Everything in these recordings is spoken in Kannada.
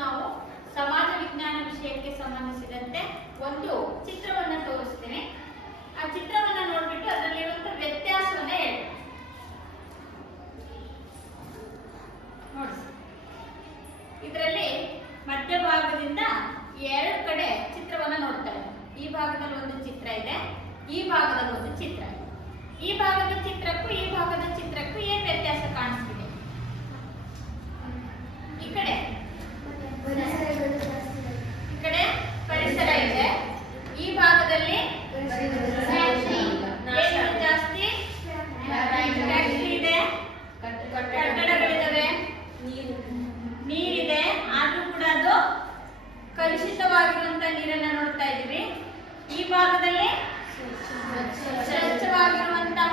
ನಾವು ಸಮಾಜ ವಿಜ್ಞಾನ ವಿಷಯಕ್ಕೆ ಸಂಬಂಧಿಸಿದಂತೆ ಒಂದು ಚಿತ್ರವನ್ನು ತೋರಿಸ್ತೀನಿ. ಆ ಚಿತ್ರವನ್ನು ನೋಡ್ಬಿಟ್ಟು ಅದರಲ್ಲಿರುವಂತಹ ವ್ಯತ್ಯಾಸವನ್ನ ಹೇಳಿ ನೋಡಿ. ಇದರಲ್ಲಿ ಮಧ್ಯಭಾಗದಿಂದ ಎರಡು ಕಡೆ ಚಿತ್ರವನ್ನ ನೋಡ್ತಾ ಇದ್ದೀವಿ. ಈ ಭಾಗದಲ್ಲಿ ಒಂದು ಚಿತ್ರ ಇದೆ, ಈ ಭಾಗದಲ್ಲಿ ಒಂದು ಚಿತ್ರ ಇದೆ. ಈ ಭಾಗದ ಚಿತ್ರಕ್ಕೂ ಈ ಭಾಗದ ಚಿತ್ರಕ್ಕೂ ಏನ್ ವ್ಯತ್ಯಾಸ ಕಾಣಿಸ್ತಿದೆ? ಈ ಕಡೆ ಪರಿಸರ ಇದೆ, ಈ ಭಾಗದಲ್ಲಿ ಜಾಸ್ತಿ ಫ್ಯಾಕ್ಟರಿ ಇದೆ, ಕಟ್ಟಡಗಳಿದಾವೆ, ನೀರಿದೆ. ಆದ್ರೂ ಕೂಡ ಅದು ಕಲುಷಿತವಾಗಿರುವಂತ ನೀರನ್ನ ನೋಡ್ತಾ ಇದೀವಿ. ಈ ಭಾಗದಲ್ಲಿ ಸ್ವಚ್ಛವಾಗಿರುವಂತಹ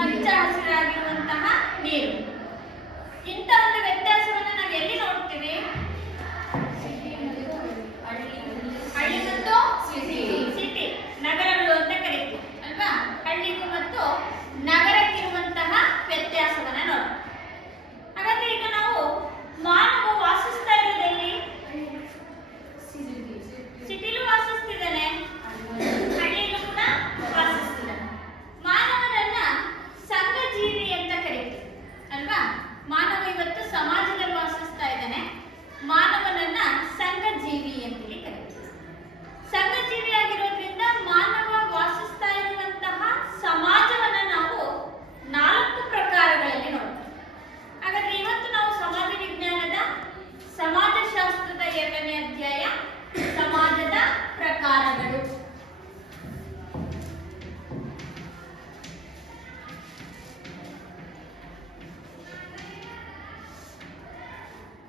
ಹಚ್ಚ ಹಸಿರಾಗಿರುವಂತಹ ನೀರು. ಇಂಥ ಒಂದು ವ್ಯತ್ಯಾಸವನ್ನ ನಾವು ಎಲ್ಲಿ ನೋಡ್ತೀವಿ? ಹಳ್ಳಿ ಮತ್ತು ಸಿಟಿ, ನಗರಗಳು ಅಂತ ಕರೀತೀವಿ ಅಲ್ವಾ? ಹಳ್ಳಿಗೂ ಮತ್ತು ನಗರಕ್ಕಿರುವಂತಹ ವ್ಯತ್ಯಾಸವನ್ನ ನೋಡ್ತೀವಿ. ಹಾಗಾದ್ರೆ ಈಗ ನಾವು ಮಾನವ ವಾಸಿಸ್ತಾ ಇರೋದೆಲ್ಲಿ? ಸಿಟಿಲೂ ವಾಸಿಸ್ತಿದ್ದಾನೆ, ಹಳ್ಳಿಯಲ್ಲೂ ಕೂಡ ವಾಸಿಸ್ತಿದ್ದಾನೆ. ಮಾನವನನ್ನ ಸಂಘಜೀವಿ ಅಂತ ಕರೀತೀವಿ ಅಲ್ವಾ? ಮಾನವ ಇವತ್ತು ಸಮಾಜದಲ್ಲಿ ವಾಸಿಸ್ತಾ ಇದ್ದಾನೆ. ಮಾನವನನ್ನ ಸಂಘಜೀವಿ ಅಂತೇಳಿ ಕರೀತೀವಿ. ಸಂಘಜೀವಿ ಆಗಿರೋದ್ರಿಂದ ಮಾನವ ವಾಸಿಸ್ತಾ ಇರುವಂತಹ ಸಮಾಜವನ್ನ ನಾವು 4 ಪ್ರಕಾರಗಳಲ್ಲಿ ನೋಡ್ತೀವಿ. ಹಾಗಾದ್ರೆ ಇವತ್ತು ನಾವು ಸಮಾಜ ವಿಜ್ಞಾನದ ಸಮಾಜಶಾಸ್ತ್ರದ 2ನೇ ಅಧ್ಯಾಯ ಸಮಾಜದ ಪ್ರಕಾರಗಳು.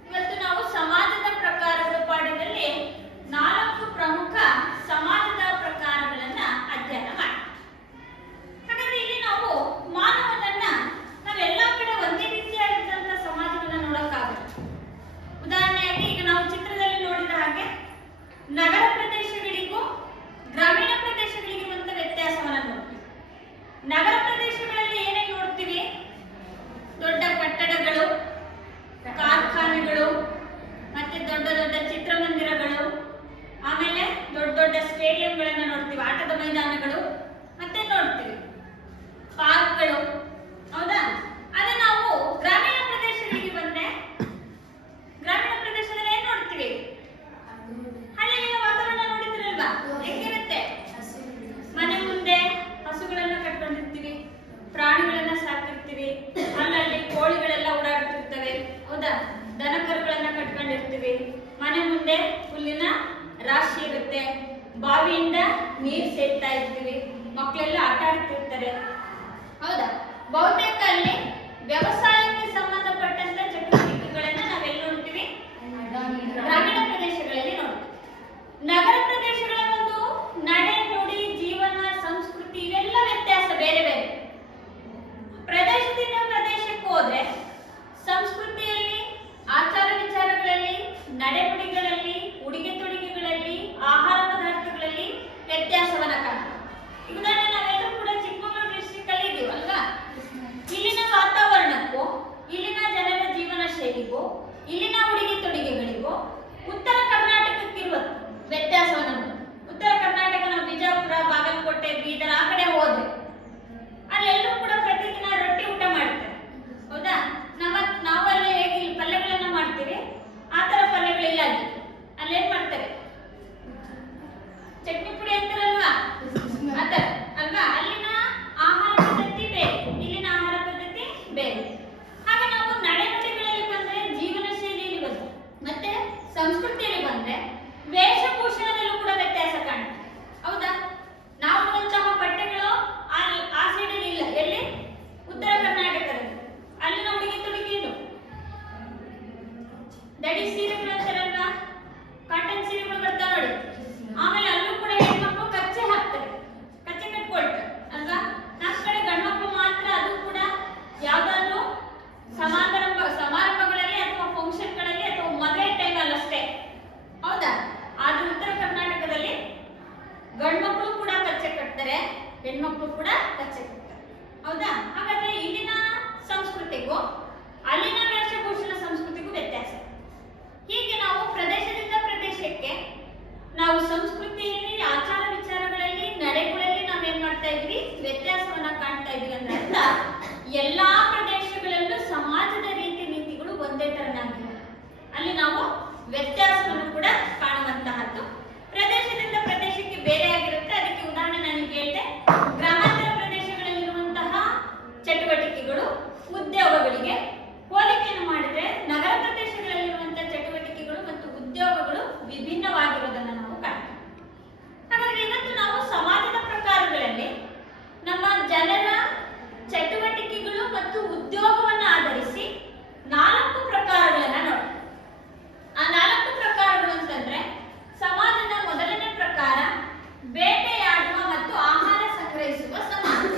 ಇವತ್ತು ನಾವು ಸಮಾಜದ ಪ್ರಕಾರಗಳು ಪಾಠದಲ್ಲಿ 4 ಪ್ರಮುಖ ಸಮಾಜದ ಪ್ರಕಾರಗಳನ್ನ ಅಧ್ಯಯನ ಮಾಡಿ. ಹಾಗಾದ್ರೆ ಇಲ್ಲಿ ನಾವು ಮಾನವನನ್ನ ನಾವೆಲ್ಲಾ ಕಡೆ ಒಂದೇ ರೀತಿಯಾದಂತಹ ಸಮಾಜವನ್ನ ನೋಡಕ್ಕಾಗುತ್ತೆ. ಉದಾಹರಣೆಯಾಗಿ ಈಗ ನಾವು ಚಿತ್ರದಲ್ಲಿ ನೋಡಿದ ಹಾಗೆ ನಗರ ಪ್ರದೇಶಗಳಿಗೂ ಗ್ರಾಮೀಣ ಪ್ರದೇಶಗಳಿಗಿರುವಂತ ವ್ಯತ್ಯಾಸವನ್ನ ನೋಡ್ತೀವಿ. ನಗರ ಪ್ರದೇಶಗಳಲ್ಲಿ ಏನೇನು ನೋಡ್ತೀವಿ? ದೊಡ್ಡ ಕಟ್ಟಡಗಳು, ಕಾರ್ಖಾನೆಗಳು, ಮತ್ತೆ ದೊಡ್ಡ ದೊಡ್ಡ ಚಿತ್ರಮಂದಿರಗಳು, ಆಮೇಲೆ ದೊಡ್ಡ ದೊಡ್ಡ ಸ್ಟೇಡಿಯಂಗಳನ್ನ ನೋಡ್ತೀವಿ, ಆಟದ ಮೈದಾನಗಳು, ಮತ್ತೆ ನೋಡ್ತೀವಿ ಪಾರ್ಕ್ಗಳು. ಹೌದಾ? ಅದೇ ನಾವು ಗ್ರಾಮೀಣ ಪ್ರದೇಶಗಳಿಗೆ ಬಂದ್ರೆ ಗ್ರಾಮೀಣ ಪ್ರದೇಶದಲ್ಲಿ ಏನ್ ನೋಡ್ತೀವಿ? ಹಳ್ಳಿಯ ವಾತಾವರಣ ನೋಡಿದ್ರಲ್ವಾ? ಹೇಗಿರುತ್ತೆ? ಮನೆ ಮುಂದೆ ಹಸುಗಳನ್ನ ಕಟ್ಕೊಂಡಿರ್ತೀವಿ, ಪ್ರಾಣಿಗಳನ್ನ ಸಾಕಿರ್ತೀವಿ, ಅಲ್ಲಲ್ಲಿ ಕೋಳಿಗಳೆಲ್ಲ ಓಡಾಡ್ತಿರ್ತವೆ. ಹೌದಾ? ದನ ಕರುಗಳನ್ನ ಕಟ್ಕೊಂಡಿರ್ತೀವಿ. ಮನೆ ಮುಂದೆ ಹುಲ್ಲಿನ ರಾಶಿ ಇರುತ್ತೆ, ಬಾವಿಯಿಂದ ನೀರು ಸೇರ್ತಾ ಇರ್ತೀವಿ, ಮಕ್ಕಳೆಲ್ಲ ಆಟ ಆಡ್ತಿರ್ತಾರೆ. ಹೌದಾ? ಬಹುತೇಕ ಅಲ್ಲಿ ವ್ಯವಸಾಯಕ್ಕೆ ಸಂಬಂಧಪಟ್ಟಂತ ಚಟುವಟಿಕೆಗಳನ್ನ ನಾವೆಲ್ಲಿ ನೋಡ್ತೀವಿ? ಗ್ರಾಮೀಣ ಪ್ರದೇಶಗಳಲ್ಲಿ ನೋಡ್ತೀವಿ. ನಗರ ಪ್ರದೇಶಗಳ ಒಂದು ನಡೆ ನುಡಿ, ಜೀವನ, ಸಂಸ್ಕೃತಿ ಇವೆಲ್ಲ ವ್ಯತ್ಯಾಸ ಬೇರೆ ಬೇರೆ. ಪ್ರದೇಶದಿಂದ ಪ್ರದೇಶಕ್ಕೆ ಹೋದ್ರೆ ಸಂಸ್ಕೃತಿಯಲ್ಲಿ, ಆಚಾರ ವಿಚಾರಗಳಲ್ಲಿ, ನಡೆನುಡಿಗಳಲ್ಲಿ, ಉಡುಗೆ ತೊಡುಗೆಗಳಲ್ಲಿ, ಆಹಾರ ಪದಾರ್ಥಗಳಲ್ಲಿ ವ್ಯತ್ಯಾಸವನ್ನ ಕಾಣ್ತೀವಿ. ಈಗ ನಾವೆಲ್ಲರೂ ಕೂಡ ಚಿಕ್ಕಮಗಳೂರು ಡಿಸ್ಟ್ರಿಕ್ಟ್ ಅಲ್ಲಿ ಇದೀವಿ ಅಲ್ವಾ? ಇಲ್ಲಿನ ವಾತಾವರಣಕ್ಕೂ, ಇಲ್ಲಿನ ಜನರ ಜೀವನ ಶೈಲಿಗೂ, ಇಲ್ಲಿನ ಉಡುಗೆ ತೊಡುಗೆಗಳಿಗೂ ಉತ್ತರ ಕರ್ನಾಟಕಕ್ಕಿರುವ ವ್ಯತ್ಯಾಸವನ್ನ ನೋಡಿ. ಉತ್ತರ ಕರ್ನಾಟಕ ನಾವು ಬಿಜಾಪುರ, ಬಾಗಲಕೋಟೆ, ಬೀದರ್ ಆ ಕಡೆ ಹೋದ್ರೆ ಅಲ್ಲೆಲ್ಲರೂ ಕೂಡ ಪ್ರತಿದಿನ ರೊಟ್ಟಿ ಊಟ ಮಾಡ್ತಾರೆ. ಹೌದಾ? ನಾವೆಲ್ಲ ಹೇಗೆ ಪಲ್ಯಗಳನ್ನ ಮಾಡ್ತೀವಿ ಆ ತರ ಪಲ್ಯಗಳಿಲ್ಲ ಅಲ್ಲಿ. ಅಲ್ಲೇನ್ ಮಾಡ್ತಾರೆ? ಚಟ್ನಿ ಪುಡಿ ಅಂತಾರಲ್ವಾ? ಆತರ ಅಲ್ವಾ? ಅಲ್ಲಿನ ಆಹಾರ ಪದ್ಧತಿ ಬೇರೆ, ಇಲ್ಲಿನ ಆಹಾರ ಪದ್ಧತಿ ಬೇರೆ. ಹಾಗೆ ನಾವು ನಡೆನುಡಿಗಳಲ್ಲಿ ಬಂದ್ರೆ, ಜೀವನ ಶೈಲಿಯಲ್ಲಿ ಬಂದ್ರೆ, ಮತ್ತೆ ಸಂಸ್ಕೃತಿಯಲ್ಲಿ ಬಂದ್ರೆ ವೇಷಭೂಷಣದಲ್ಲೂ ಕೂಡ ವ್ಯತ್ಯಾಸ ಕಾಣುತ್ತೆ. ಹೌದಾ? ನಾವು ಉಡುವಂತಹ ಬಟ್ಟೆಗಳು ಆ ಸೈಡಲ್ಲಿ ಇಲ್ಲ. ಎಲ್ಲಿ? ಉತ್ತರ ಕರ್ನಾಟಕದಲ್ಲಿ. ಅಲ್ಲಿನ ಉಡುಗೆ ತೊಡುಗೆ ಏನು? ದಡಿ ಸೀರೆಗಳು ಅಂತಾರಲ್ವಾ? ಕಾಟನ್ ಸೀರೆಗಳು ಬರ್ತಾ ನೋಡಿ. ಆಮೇಲೆ ಅಲ್ಲೂ ಕೂಡ ಹೆಣ್ಮಕ್ಳು ಕಚ್ಚೆ ಹಾಕ್ತಾರೆ, ಕಚ್ಚೆ ಕಟ್ಕೊಳ್ತಾರೆ ಅಲ್ವಾ? ನಮ್ಮ ಕಡೆ ಗಂಡ್ಮಕ್ಳು ಮಾತ್ರ, ಅದು ಕೂಡ ಯಾವ್ದಾದ್ರು ಸಮಾರಂಭಗಳಲ್ಲಿ ಅಥವಾ ಫಂಕ್ಷನ್ಗಳಲ್ಲಿ ಅಥವಾ ಮದುವೆ ಟೈಮಲ್ಲಿ ಅಷ್ಟೇ. ಹೌದಾ? ಆದ್ರೆ ಉತ್ತರ ಕರ್ನಾಟಕದಲ್ಲಿ ಗಂಡ್ಮಕ್ಳು ಕೂಡ ಕಚ್ಚೆ ಕಟ್ತಾರೆ, ಹೆಣ್ಮಕ್ಳು ಕೂಡ ಕಚ್ಚೆ ಕಟ್ತಾರೆ. ಹೌದಾ? ಹಾಗಾದ್ರೆ ಇಲ್ಲಿನ ಸಂಸ್ಕೃತಿಗೂ ಅಲ್ಲಿನ ವೇಷಭೂಷಣ ಸಂಸ್ಕೃತಿಗೂ ವ್ಯತ್ಯಾಸ. ಹೀಗೆ ತರನಾಗಿರುತ್ತೆ. ಅಲ್ಲಿ ನಾವು ವ್ಯತ್ಯಾಸವನ್ನು ಕೂಡ ಕಾಣುವಂತಹದ್ದು. ಪ್ರದೇಶದಿಂದ ಪ್ರದೇಶಕ್ಕೆ ಬೇರೆ ಆಗಿರುತ್ತೆ. ಅದಕ್ಕೆ ಉದಾಹರಣೆ ನಾನು ಹೇಳಿದೆ, ಗ್ರಾಮಾಂತರ ಪ್ರದೇಶಗಳಲ್ಲಿರುವಂತಹ ಚಟುವಟಿಕೆಗಳು ಉದ್ಯೋಗಗಳಿಗೆ ಹೋಲಿಕೆಯನ್ನು ಮಾಡಿದ್ರೆ ನಗರ ಪ್ರದೇಶಗಳಲ್ಲಿರುವಂತಹ ಚಟುವಟಿಕೆಗಳು ಮತ್ತು ಉದ್ಯೋಗಗಳು ವಿಭಿನ್ನವಾಗಿರೋದನ್ನು ನಾವು ಕಾಣ್ತೀವಿ. ಹಾಗಾದ್ರೆ ಇವತ್ತು ನಾವು ಸಮಾಜದ ಪ್ರಕಾರಗಳಲ್ಲಿ ನಮ್ಮ ಜನರ ಚಟುವಟಿಕೆಗಳು ಮತ್ತು ಉದ್ಯೋಗವನ್ನು ಆಧರಿಸಿ 4 ಪ್ರಕಾರಗಳನ್ನ ನೋಡಿ. ಆ 4 ಪ್ರಕಾರಗಳು ಅಂತಂದ್ರೆ ಸಮಾಜದ ಮೊದಲನೇ ಪ್ರಕಾರ ಬೇಟೆಯಾಡುವ ಮತ್ತು ಆಹಾರ ಸಂಗ್ರಹಿಸುವ ಸಮಾಜ.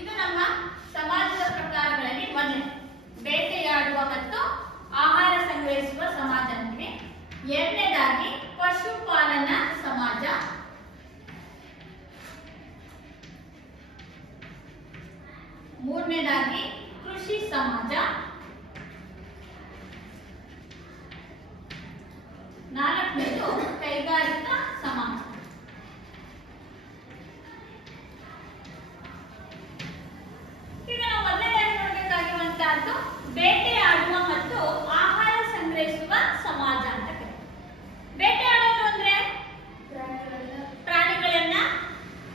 ಇದು ನಮ್ಮ ಸಮಾಜದ ಪ್ರಕಾರಗಳಲ್ಲಿ ಮೊದಲೇ ಬೇಟೆಯಾಡುವ ಮತ್ತು ಆಹಾರ ಸಂಗ್ರಹಿಸುವ ಸಮಾಜ ಅಂತಿವೆ. ಎರಡನೇದಾಗಿ ಪಶುಪಾಲನಾ ಸಮಾಜ. ಮೂರನೇದಾಗಿ ಕೃಷಿ ಸಮಾಜ. ನಾಲ್ಕನೇದು ಕೈಗಾರಿಕಾ ಸಮಾಜ. ಈಗ ನಾವು ಮೊದಲನೇದಾಗಿ ನೋಡಬೇಕಾಗಿರುವಂತಹದ್ದು ಬೇಟೆಯಾಡುವ ಮತ್ತು ಆಹಾರ ಸಂಗ್ರಹಿಸುವ ಸಮಾಜ ಅಂತ ಕರೀತೀವಿ. ಬೇಟೆಯಾಡೋದು ಅಂದ್ರೆ ಪ್ರಾಣಿಗಳನ್ನ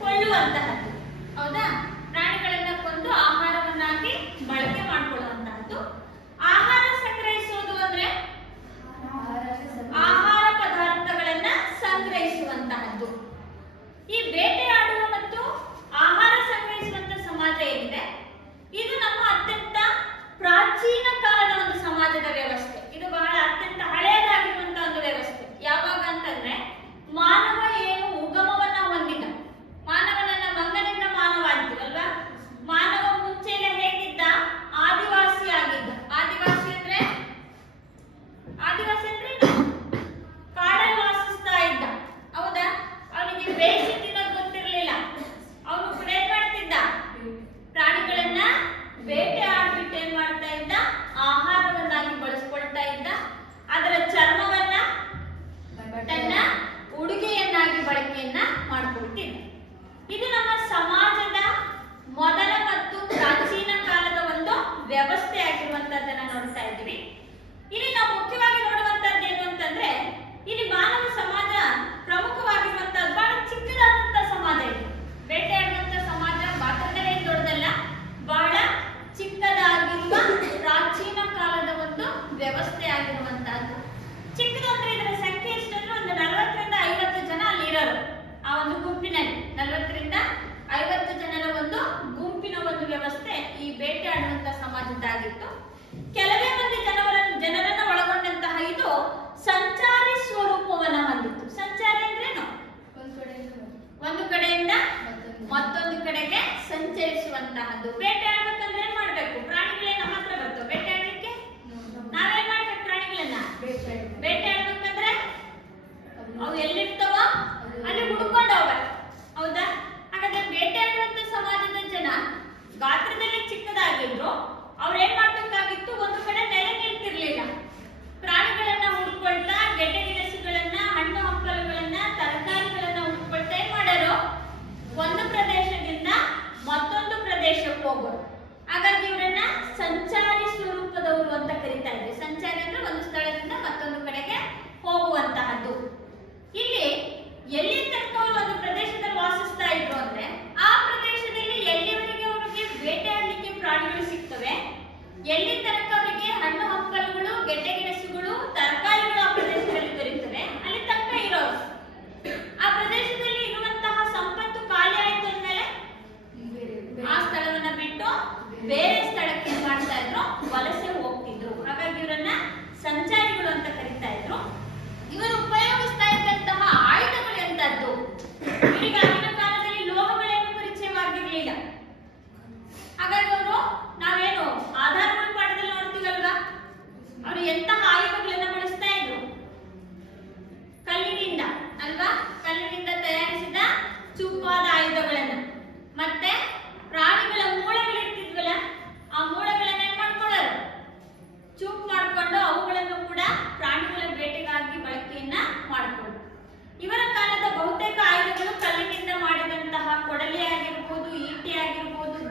ಕೊಲ್ಲುವಂತಹದ್ದು, ಹೌದಾ? ಪ್ರಾಣಿಗಳನ್ನ ಕೊಂದು ಆಹಾರವನ್ನಾಗಿ ಬಳಕೆ ಮಾಡಿಕೊಳ್ಳುವಂತಹದ್ದು. ಆಹಾರ ಸಂಗ್ರಹಿಸುವುದು ಅಂದ್ರೆ ಆಹಾರ ಪದಾರ್ಥಗಳನ್ನ ಸಂಗ್ರಹಿಸುವಂತಹದ್ದು. ಈ ಬೇಟೆಯಾಡುವ ಮತ್ತು ಆಹಾರ ಸಂಗ್ರಹಿಸುವಂತ ಸಮಾಜ ಏನಿದೆ, ಇದು ನಮ್ಮ ಅತ್ಯಂತ ಪ್ರಾಚೀನ ಕಾಲದ ಒಂದು ಸಮಾಜದ ವ್ಯವಸ್ಥೆ. ಇದು ಬಹಳ ಅತ್ಯಂತ ಹಳೆಯದಾಗಿರುವಂತಹ ಒಂದು ವ್ಯವಸ್ಥೆ. ಯಾವಾಗ ಅಂತಂದ್ರೆ ಮಾನವ ಏನು ಉಗಮವನ್ನ ಹೊಂದಿದ, ಮಾನವನನ್ನ ಮಂಗನಿಂದ ಮಾನವ ಅಂತೀವಲ್ವಾ? ಮಾನವ ಮುಂಚೆನೆ ಹೇಗಿದ್ದ? ಆದಿವಾಸಿ ಆಗಿದ್ದ. ಆದಿವಾಸಿ ಅಂದ್ರೆ ಕಾಡಲ್ಲಿ ವಾಸಿಸ್ತಾ ಇದ್ದ, ಹೌದಾ? ಅವನಿಗೆ ಬೇಯಿಸಿ ತಿನ್ನೋದು ಗೊತ್ತಿರಲಿಲ್ಲ. ಅವನು ಕೂಡ ಏನ್ ಮಾಡ್ತಿದ್ದ? ಪ್ರಾಣಿಗಳನ್ನ ಬೇಟೆ ಆಡ್ಬಿಟ್ಟು ಏನ್ ಮಾಡ್ತಾ ಇದ್ದ? ಆಹಾರವನ್ನಾಗಿ ಬಳಸ್ಕೊಳ್ತಾ ಇದ್ದ. ಅದರ ಚರ್ಮವನ್ನ ತನ್ನ ಉಡುಗೆಯನ್ನಾಗಿ ಬಳಕೆಯನ್ನ ಮಾಡ್ಕೊಳ್ತಿದ್ದ. ಇದು ನಮ್ಮ ಸಮಾಜದ ಮೊದಲ ಮತ್ತು ಪ್ರಾಚೀನ ಕಾಲದ ಒಂದು ವ್ಯವಸ್ಥೆ ಆಗಿರುವಂತದ್ದನ್ನ ನೋಡ್ತಾ ಇದ್ದೀವಿ. ಇಲ್ಲಿ ನಾವು ಮುಖ್ಯವಾಗಿ ನೋಡುವಂತದ್ದು ಏನು ಅಂತಂದ್ರೆ, ಇಲ್ಲಿ ಮಾನವ ಸಮಾಜ ಪ್ರಮುಖವಾಗಿರುವಂತದ್ದು ಬಹಳ ಚಿಕ್ಕದಾದಂತಹ ಸಮಾಜ ಇದೆ. ಬೇಟೆಯಾಡುವಂತ ಸಮಾಜ ಗಾತ್ರದಲ್ಲೇ ದೊಡ್ಡದಲ್ಲ, ಬಹಳ ಚಿಕ್ಕದಾಗಿರುವ ಪ್ರಾಚೀನ ಕಾಲದ ಒಂದು ವ್ಯವಸ್ಥೆ ಆಗಿರುವಂತಹದ್ದು. ಚಿಕ್ಕದು ಅಂದ್ರೆ ಇದರ ಸಂಖ್ಯೆ ಎಷ್ಟಂದ್ರೆ ಒಂದು 40 ರಿಂದ 50 ಜನ ಅಲ್ಲಿ ಇರೋರು. ಆ ಒಂದು ಗುಂಪಿನಲ್ಲಿ 40 ರಿಂದ 50 ಜನರ ಒಂದು ಗುಂಪಿನ ಒಂದು ವ್ಯವಸ್ಥೆ ಈ ಬೇಟೆಯಾಡುವಂತ ಸಮಾಜದ್ದಾಗಿತ್ತು. ಕೆಲವೇ ಮಂದಿ ಜನರನ್ನ ಒಳಗೊಂಡಂತಹ ಇದು ಸಂಚಾರಿ ಸ್ವರೂಪವನ್ನ ಹೊಂದಿತ್ತು. ಸಂಚಾರಿ ಅಂದ್ರೇನು?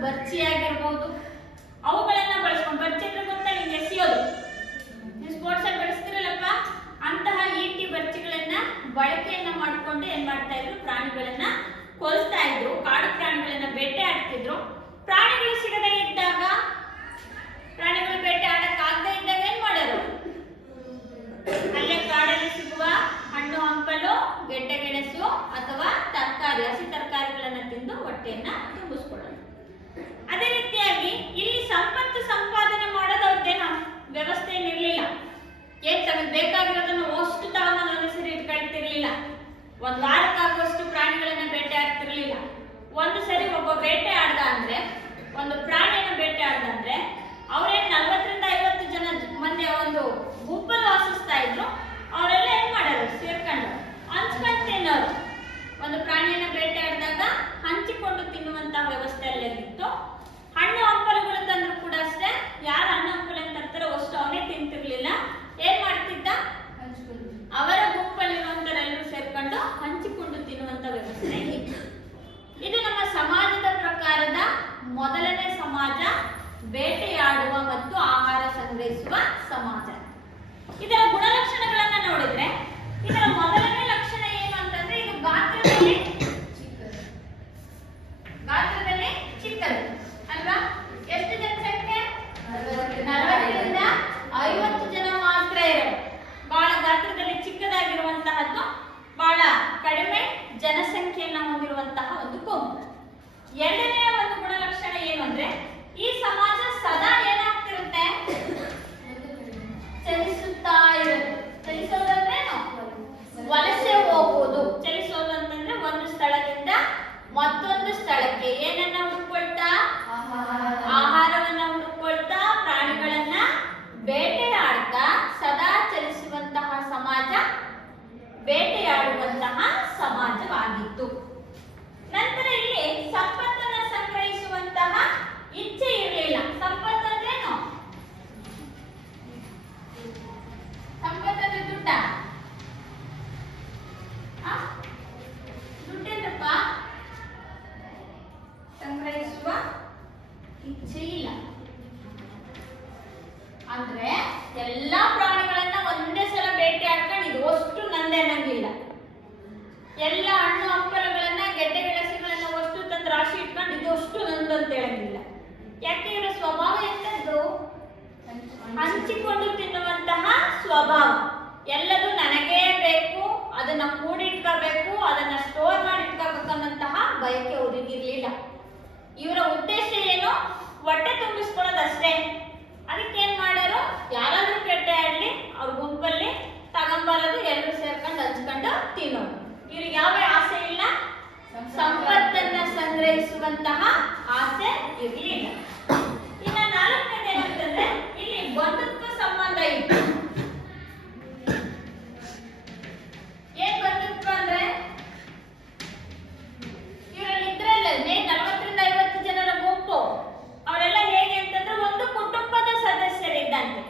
ಬರ್ಚಿಯಾಗಿರ್ಬೋದು, ಅವುಗಳನ್ನ ಬಳಸ್ಕೊಂಡು, ಬರ್ಚಿ ಅಂದ್ರೆ ಗೊತ್ತಾ ನಿಮ್ಗೆ ಎಸೆಯೋದು, ನೀವು ಸ್ಪೋರ್ಟ್ಸ್ ಅಲ್ಲಿ ಬಳಸ್ತಿರಲ್ಲಪ್ಪ, ಅಂತಹ ಈಟಿ ಬರ್ಚಿಗಳನ್ನ ಬಳಕೆಯನ್ನ ಮಾಡಿಕೊಂಡು ಏನ್ ಮಾಡ್ತಾ ಇದ್ರು, ಪ್ರಾಣಿಗಳನ್ನ ಕೊಲ್ತಾ ಇದ್ರು, ಕಾಡು ಪ್ರಾಣಿಗಳನ್ನ ಬೇಟೆ ಆಡ್ತಿದ್ರು. ಪ್ರಾಣಿಗಳು ಸಿಗದೇ ಇದ್ದಾಗ, ಪ್ರಾಣಿಗಳು ಬೇಟೆ ಆಡಕ್ ಆಗದೆ ಇದ್ದಾಗ ಏನ್ ಮಾಡೋರು, ಅಲ್ಲೇ ಕಾಡಲ್ಲಿ ಸಿಗುವ ಹಣ್ಣು ಹಂಪಲು, ಗೆಡ್ಡೆ ಗೆಣಸು ಅಥವಾ ತರಕಾರಿ, ಹಸಿ ತರಕಾರಿಗಳನ್ನ ತಿಂದು ಹೊಟ್ಟೆಯನ್ನ ತುಂಬಿಸ್ಕೊಳ್ಳೋದು. ಅದೇ ರೀತಿಯಾಗಿ ಇಲ್ಲಿ ಸಂಪತ್ತು ಸಂಪಾದನೆ ಮಾಡೋದು ಅವ್ರದ್ದೇನೋ ವ್ಯವಸ್ಥೆ ಇರಲಿಲ್ಲ. ಏನ್ ತಮಗೆ ಬೇಕಾಗಿರೋದನ್ನು ಅಷ್ಟು ತಗೊಂಡು ಒಂದೇ ಸರಿ ಇಟ್ಕೊಳ್ತಿರ್ಲಿಲ್ಲ. ಒಂದ್ ವಾರಕ್ಕಾಗುವಷ್ಟು ಪ್ರಾಣಿಗಳನ್ನ ಬೇಟೆ ಆಡ್ತಿರ್ಲಿಲ್ಲ. ಒಂದು ಸರಿ ಒಬ್ಬ ಬೇಟೆ ಆಡ್ದ ಅಂದ್ರೆ, ಒಂದು ಪ್ರಾಣಿಯನ್ನ ಬೇಟೆ ಆಡ್ದ ಅಂದ್ರೆ ಅವ್ರೇನ್ 40ರಿಂದ 50 ಜನ ಮಂದಿ ಒಂದು ಗುಂಪಲ್ಲಿ ವಾಸಿಸ್ತಾ ಇದ್ರು. ಅವರೆಲ್ಲ ಏನ್ ಮಾಡೋರು, ಸೇರ್ಕೊಂಡು ಹಂಚ್ಕೊಂಡು ತಿನ್ನೋರು. ಒಂದು ಪ್ರಾಣಿಯನ್ನ ಬೇಟೆ ಆಡಿದಾಗ ಹಂಚಿಕೊಂಡು ತಿನ್ನುವಂತ ವ್ಯವಸ್ಥೆ ಅಲ್ಲಿತ್ತು. ಹಣ್ಣು ಹಂಪಲುಗಳು ತಂದ್ರು ಕೂಡ ಅಷ್ಟೇ, ಯಾರು ಹಣ್ಣು ಹಂಪಲನ್ನು ತರ್ತಾರೋ ಅಷ್ಟು ಅವನೇ ತಿಂತಿರ್ಲಿಲ್ಲ. ಏನ್ ಮಾಡ್ತಿದ್ದ, ಅವರ ಗುಂಪಲ್ಲಿರುವಂತರೆಲ್ಲರೂ ಸೇರ್ಕೊಂಡು ಹಂಚಿಕೊಂಡು ತಿನ್ನುವಂತ ವ್ಯವಸ್ಥೆ ಇತ್ತು. ಇದು ನಮ್ಮ ಸಮಾಜದ ಪ್ರಕಾರದ ಮೊದಲನೇ ಸಮಾಜ, ಬೇಟೆಯಾಡುವ ಮತ್ತು ಆಹಾರ ಸಂಗ್ರಹಿಸುವ ಸಮಾಜ. ಇದರ ಗುಣಲಕ್ಷಣಗಳನ್ನ ನೋಡಿದ್ರೆ, ಇದರ ಮೊದಲನೇ ಲಕ್ಷಣ ಏನು ಅಂತಂದ್ರೆ, ಇದು ಗಾತ್ರದಲ್ಲಿ ಚಿಕ್ಕದು ಅಲ್ವಾ? ಎಷ್ಟು ಜನಸಂಖ್ಯೆ? 40ರಿಂದ 50 ಜನ ಮಾತ್ರ ಇರೋದು. ಬಹಳ ಗಾತ್ರದಲ್ಲಿ ಚಿಕ್ಕದಾಗಿರುವಂತಹದ್ದು, ಬಹಳ ಕಡಿಮೆ ಜನಸಂಖ್ಯೆಯನ್ನ ಹೊಂದಿರುವಂತಹ ಒಂದು ಗುಂಪು. ಎರಡನೆಯ ಒಂದು ಗುಣಲಕ್ಷಣ ಏನು ಅಂದ್ರೆ, ಈ ಸಮಾಜ ಸದಾ ಏನಾಗ್ತಿರುತ್ತೆ, ಚಲಿಸುತ್ತಾ ಇರುತ್ತೆ. ಚಲಿಸೋದಂದ್ರೇನು, ವಲಸೆ ಹೋಗುವುದು. ಚಲಿಸೋದು ಅಂತಂದ್ರೆ ಒಂದು ಸ್ಥಳದಿಂದ ಮತ್ತೊಂದು ಸ್ಥಳಕ್ಕೆ ಏನನ್ನ ಹುಡುಕೊಳ್ತಾ, ಆಹಾರವನ್ನ ಹುಡುಕೊಳ್ತಾ, ಪ್ರಾಣಿಗಳನ್ನ ಬೇಟೆಯಾಡ್ತಾ ಸದಾ ಚಲಿಸುವಂತಹ ಸಮಾಜ ಬೇಟೆಯಾಡುವಂತಹ ಸಮಾಜವಾಗಿತ್ತು. ನಂತರ ಇಲ್ಲಿ ಸಂಪತ್ತನ್ನ ಸಂಗ್ರಹಿಸುವಂತಹ ಇಚ್ಛೆ ಇರಲಿಲ್ಲ. ಸಂಪತ್ತಂದ್ರೇನು, ಸಂಪತ್ತಂದ್ರೆ ದುಡ್ಡ, ದುಡ್ಡೇನಪ್ಪ, ಸಂಗ್ರಹಿಸುವ ಇಚ್ಛೆ ಇಲ್ಲ. ಅಂದ್ರೆ ಎಲ್ಲಾ ಪ್ರಾಣಿಗಳನ್ನ ಒಂದೇ ಸಲ ಬೇಟೆ ಆಡ್ಕೊಂಡು ಇದು ಅಷ್ಟು ನಂದೆ ಅನ್ನಂಗಿಲ್ಲ. ಎಲ್ಲ ಹಣ್ಣು ಹಂಪಲುಗಳನ್ನ, ಗೆಡ್ಡೆ ಗೆಣಸುಗಳನ್ನ ಅಷ್ಟು ತಂದು ರಾಶಿ ಇಟ್ಕೊಂಡು ಇದು ಅಷ್ಟು ನಂದು ಅಂತ ಹೇಳಂಗಿಲ್ಲ. ಯಾಕೆ, ಇವರ ಸ್ವಭಾವ ಎಂತದ್ದು, ಹಂಚಿಕೊಂಡು ತಿನ್ನುವಂತಹ ಸ್ವಭಾವ. ಎಲ್ಲದೂ ನನಗೇ ಬೇಕು, ಅದನ್ನ ಕೂಡಿಟ್ಕೋಬೇಕು, ಅದನ್ನ ಸ್ಟೋರ್ ಮಾಡಿ ಇಟ್ಕೋಬೇಕು ಅನ್ನಂತಹ ಬಯಕೆ ಅವರಿಗಿರ್ಲಿಲ್ಲ. ಇವರ ಉದ್ದೇಶ ಏನು, ಹೊಟ್ಟೆ ತುಂಬಿಸ್ಕೊಳ್ಳೋದಷ್ಟೇ. ಅದಕ್ಕೆ ಏನ್ ಮಾಡೋರು, ಯಾರಾದ್ರೂ ಬೇಟೆ ಆಡ್ಲಿ ಅವ್ರ ಗುಂಪಲ್ಲಿ ತಗೊಂಬರೋದು, ಎಲ್ಲರೂ ಸೇರ್ಕೊಂಡು ಹಂಚ್ಕೊಂಡು ತಿನ್ನೋದು. ಇವ್ರಿಗೆ ಯಾವ ಆಸೆ ಇಲ್ಲ, ಸಂಪತ್ತನ್ನ ಸಂಗ್ರಹಿಸುವಂತಹ ಆಸೆ ಇರಲಿಲ್ಲ. ಇನ್ನ ನಾಲ್ಕನೇದು ಏನಂತಂದ್ರೆ, ಇಲ್ಲಿ ಬಂಧುತ್ವ ಸಂಬಂಧ ಇತ್ತು. ಏನ್ ಬಂಧುತ್ವ ಅಂದ್ರೆ, ಇವರಲ್ಲಿ ಇದ್ರಲ್ಲ 40ರಿಂದ 50 ಜನರ ಗುಂಪು, ಅವರೆಲ್ಲ ಹೇಗೆ ಅಂತಂದ್ರೆ ಒಂದು ಕುಟುಂಬದ ಸದಸ್ಯರಿದ್ದಂತೆ.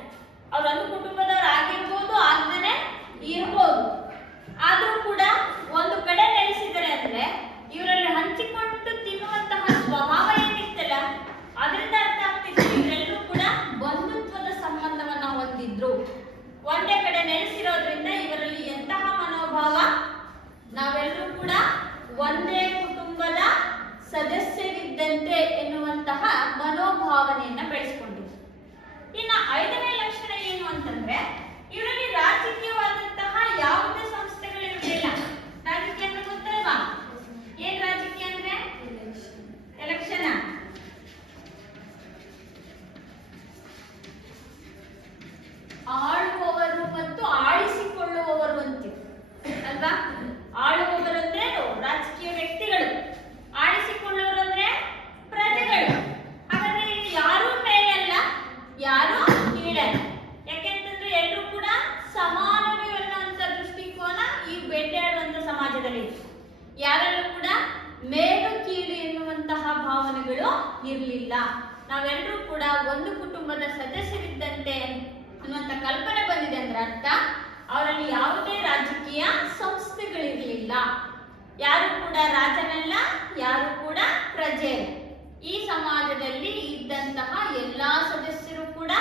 ಅವರೊಂದು ಕುಟುಂಬದವರು ಆಗಿರ್ಬೋದು, ಆಗದೇನೆ ಇರ್ಬೋದು. ಆದ್ರೂ ಕೂಡ ಒಂದು ಕಡೆ ನೆಲೆಸಿದರೆ ಅಂದ್ರೆ ಇವರಲ್ಲಿ ಹಂಚಿಕೊಂಡು ತಿನ್ನುವಂತಹ ಸ್ವಭಾವ ಏನಿತ್ತಲ್ಲ, ಅದರಿಂದ ಅರ್ಥ ಆಗ್ತಿತ್ತು ಇವರೆಲ್ಲರೂ ಕೂಡ ಬಂಧುತ್ವದ ಸಂಬಂಧವನ್ನ ಹೊಂದಿದ್ರು. ಒಂದೇ ಕಡೆ ನೆಲೆಸಿರೋದ್ರಿಂದ ಇವರಲ್ಲಿ ಎಂತಹ ಮನೋಭಾವ, ನಾವೆಲ್ಲರೂ ಕೂಡ ಒಂದೇ ಕುಟುಂಬದ ಸದಸ್ಯರಿದ್ದಂತೆ ಎನ್ನುವಂತಹ ಮನೋಭಾವನೆಯನ್ನ ಬೆಳೆಸ್ಕೊಂಡಿದ್ರು. ಇನ್ನ ಐದನೇ ಲಕ್ಷಣ ಏನು ಅಂತಂದ್ರೆ, ಇವರಲ್ಲಿ ರಾಜಕೀಯವಾದಂತಹ ಯಾವುದೇ ಸಂಸ್ಥೆಗಳಿರಲಿಲ್ಲ. ರಾಜಕೀಯ ಅಂದ್ರೆ ಗೊತ್ತಲ್ವಾ, ಏನ್ ರಾಜಕೀಯ ಅಂದ್ರೆ, ಎಲೆಕ್ಷನ್. ಆಳುವವರು ಮತ್ತು ಆಳಿಸಿಕೊಳ್ಳುವವರು ಅಂತೀವಿ ಅಲ್ವಾ? ಆಳುವವರು ಅಂದ್ರೆ ರಾಜಕೀಯ ವ್ಯಕ್ತಿಗಳು, ಆಳಿಸಿಕೊಳ್ಳುವವರು ಅಂದ್ರೆ ಪ್ರಜೆಗಳು. ಹಾಗಾದ್ರೆ ಯಾರು ಮೇಲಲ್ಲ, ಯಾರು ಕೀಳಲ್ಲ. ಯಾಕೆಂತಂದ್ರೆ ಎಲ್ಲರೂ ಕೂಡ ಸಮಾನವೇ ಅನ್ನುವಂತ ದೃಷ್ಟಿಕೋನ ಈ ಬೇಟೆಯಾಡುವಂತ ಸಮಾಜದಲ್ಲಿ. ಯಾರಲ್ಲೂ ಕೂಡ ಮೇಲು ಕೀಳು ಎನ್ನುವಂತಹ ಭಾವನೆಗಳು ಇರಲಿಲ್ಲ. ನಾವೆಲ್ಲರೂ ಕೂಡ ಒಂದು ಕುಟುಂಬದ ಸದಸ್ಯರಿದ್ದಂತೆ ಅನ್ನುವಂತ ಕಲ್ಪನೆ ಬಂದಿದೆ ಅಂದ್ರೆ ಅರ್ಥ, ಅವರಲ್ಲಿ ಯಾವುದೇ ರಾಜಕೀಯ ಸಂಸ್ಥೆಗಳಿರಲಿಲ್ಲ. ಯಾರು ಕೂಡ ರಾಜನಲ್ಲ, ಯಾರು ಕೂಡ ಪ್ರಜೆ. ಈ ಸಮಾಜದಲ್ಲಿ ಇದ್ದಂತಹ ಎಲ್ಲಾ ಸದಸ್ಯರು ಕೂಡ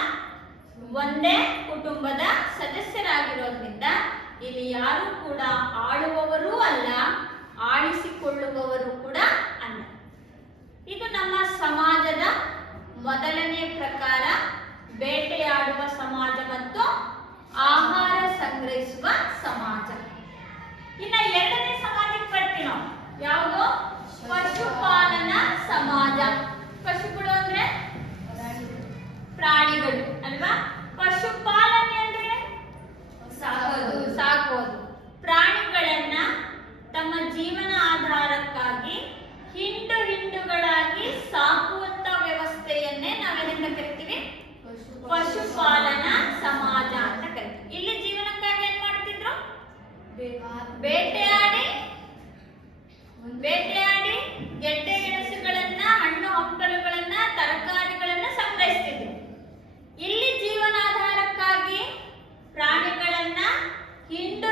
ಒಂದೇ ಕುಟುಂಬದ ಸದಸ್ಯರಾಗಿರೋದ್ರಿಂದ ಇಲ್ಲಿ ಯಾರು ಕೂಡ ಆಳುವವರೂ ಅಲ್ಲ, ಆಳಿಸಿಕೊಳ್ಳುವವರು ಕೂಡ ಅಲ್ಲ. ಇದು ನಮ್ಮ ಸಮಾಜದ ಮೊದಲನೇ ಪ್ರಕಾರ, ಬೇಟೆಯಾಡುವ ಸಮಾಜ ಮತ್ತು ಆಹಾರ ಸಂಗ್ರಹಿಸುವ ಸಮಾಜ. ಇನ್ನ ಎರಡನೇ ಸಮಾಜಕ್ಕೆ ಬರ್ತೀವಿ ನಾವು. ಯಾವುದು? ಪಶುಪಾಲನಾ ಸಮಾಜ. ಪಶುಗಳು ಅಂದ್ರೆ ಪ್ರಾಣಿಗಳು ಅಲ್ವಾ? ಪಶುಪಾಲನೆ ಅಂದ್ರೆ ಸಾಕೋದು. ಪ್ರಾಣಿಗಳನ್ನ ತಮ್ಮ ಜೀವನ ಆಧಾರಕ್ಕಾಗಿ ಹಿಂಡುಗಳಾಗಿ ಸಾಕುವಂತ ವ್ಯವಸ್ಥೆಯನ್ನೇ ನಾವೇನಂತ ಕರಿತೀವಿ? ಪಶುಪಾಲನಾ ಸಮಾಜ ಅಂತ ಕರಿತೀವಿ. ಇಲ್ಲಿ ಜೀವನಕ್ಕಾಗಿ ಏನ್ ಮಾಡ್ತಿದ್ರು? ಬೇಟೆಯಾಡಿ ಗೆಡ್ಡೆ ಗೆಣಸುಗಳನ್ನ, ಹಣ್ಣು ಹಂಪಲುಗಳನ್ನ, ತರಕಾರಿಗಳನ್ನ ಸಂಗ್ರಹಿಸ್ತಿದ್ರು. ಇಲ್ಲಿ ಜೀವನಾಧಾರಕ್ಕಾಗಿ ಪ್ರಾಣಿಗಳನ್ನ ಹಿಂಡು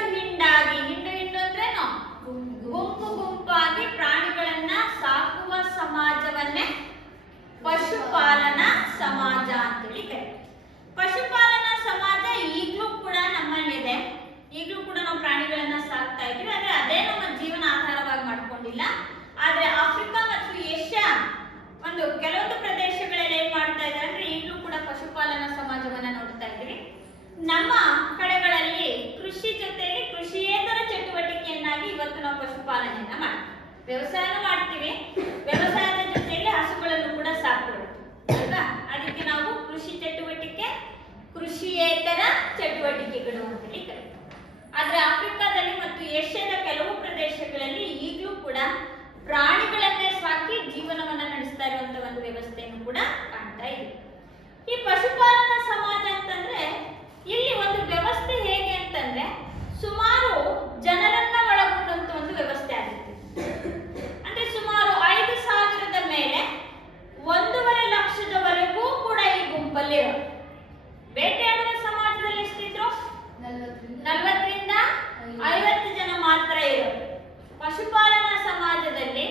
ಅಂದ್ರೇನು? ಗುಂಪಾಗಿ ಪ್ರಾಣಿಗಳನ್ನ ಸಾಕುವ ಸಮಾಜವನ್ನೇ ಪಶುಪಾಲನಾ ಸಮಾಜ ಅಂತೇಳಿ ಕರೀತಾರೆ. ಪಶುಪಾಲನಾ ಸಮಾಜ ಈಗಲೂ ಕೂಡ ನಮ್ಮಲ್ಲಿದೆ. ಈಗಲೂ ಕೂಡ ನಾವು ಪ್ರಾಣಿಗಳನ್ನ ಸಾಕ್ತಾ ಇದ್ದೀವಿ. ಆದ್ರೆ ಅದೇ ನಮ್ಮ ಜೀವನ ಆಧಾರವಾಗಿ ಮಾಡ್ಕೊಂಡಿಲ್ಲ. ಆದ್ರೆ ಆಫ್ರಿಕಾ ಮತ್ತು ಏಷ್ಯಾ ಕೆಲವೊಂದು ಪ್ರದೇಶಗಳಲ್ಲಿ ಏನ್ ಮಾಡ್ತಾ ಇದ್ದಾರೆ ಅಂದ್ರೆ ಈಗಲೂ ಕೂಡ ಪಶುಪಾಲನಾ ಸಮಾಜವನ್ನ ನೋಡ್ತಾ ಇದ್ದೀವಿ. ನಮ್ಮ ಕಡೆಗಳಲ್ಲಿ ಕೃಷಿ ಜೊತೆಯಲ್ಲಿ ಕೃಷಿಯೇತರ ಚಟುವಟಿಕೆಯನ್ನಾಗಿ ಇವತ್ತು ನಾವು ಪಶುಪಾಲನೆಯನ್ನ ಮಾಡ್ತೀವಿ. ವ್ಯವಸಾಯನೂ ಮಾಡ್ತೀವಿ. ವ್ಯವಸಾಯದ ಜೊತೆಯಲ್ಲಿ ಹಸುಗಳನ್ನು ಕೂಡ ಸಾಕ್ಬೋದು ಅಲ್ವಾ? ಅದಕ್ಕೆ ನಾವು ಕೃಷಿಯೇತರ ಚಟುವಟಿಕೆಗಳು ಅಂತೇಳಿ ಕರೀತೀವಿ. ಆದ್ರೆ ಆಫ್ರಿಕಾದಲ್ಲಿ ಮತ್ತು ಏಷ್ಯಾದ ಕೆಲವು ಪ್ರದೇಶಗಳಲ್ಲಿ ಈಗಲೂ ಕೂಡ ಪ್ರಾಣಿಗಳನ್ನೇ ಸಾಕಿ ಜೀವನವನ್ನ ನಡೆಸ್ತಾ ಇರುವಂತ ಒಂದು ವ್ಯವಸ್ಥೆಯನ್ನು ಕೂಡ ಕಾಣ್ತಾ ಇದೆ. ಈ ಪಶುಪಾಲನಾ ಸಮಾಜ ಅಂತಂದ್ರೆ ಇಲ್ಲಿ ಒಂದು ವ್ಯವಸ್ಥೆ ಹೇಗೆ ಅಂತಂದ್ರೆ ಸುಮಾರು ಜನರನ್ನ ಒಳಗೊಂಡಂತ ಒಂದು ವ್ಯವಸ್ಥೆ ಆಗುತ್ತೆ. ಅಂದ್ರೆ ಸುಮಾರು 5,000ದ ಮೇಲೆ 1.5 ಲಕ್ಷದವರೆಗೂ ಕೂಡ ಈ ಗುಂಪಲ್ಲಿ ಬೇಟೆಯಾಡುವ ಸಮಾಜದಲ್ಲಿ ಎಷ್ಟಿದ್ರು? 40ರಿಂದ 50 ಜನ ಮಾತ್ರ ಇರೋದು. ಪಶುಪಾಲನಾ ಸಮಾಜದಲ್ಲಿ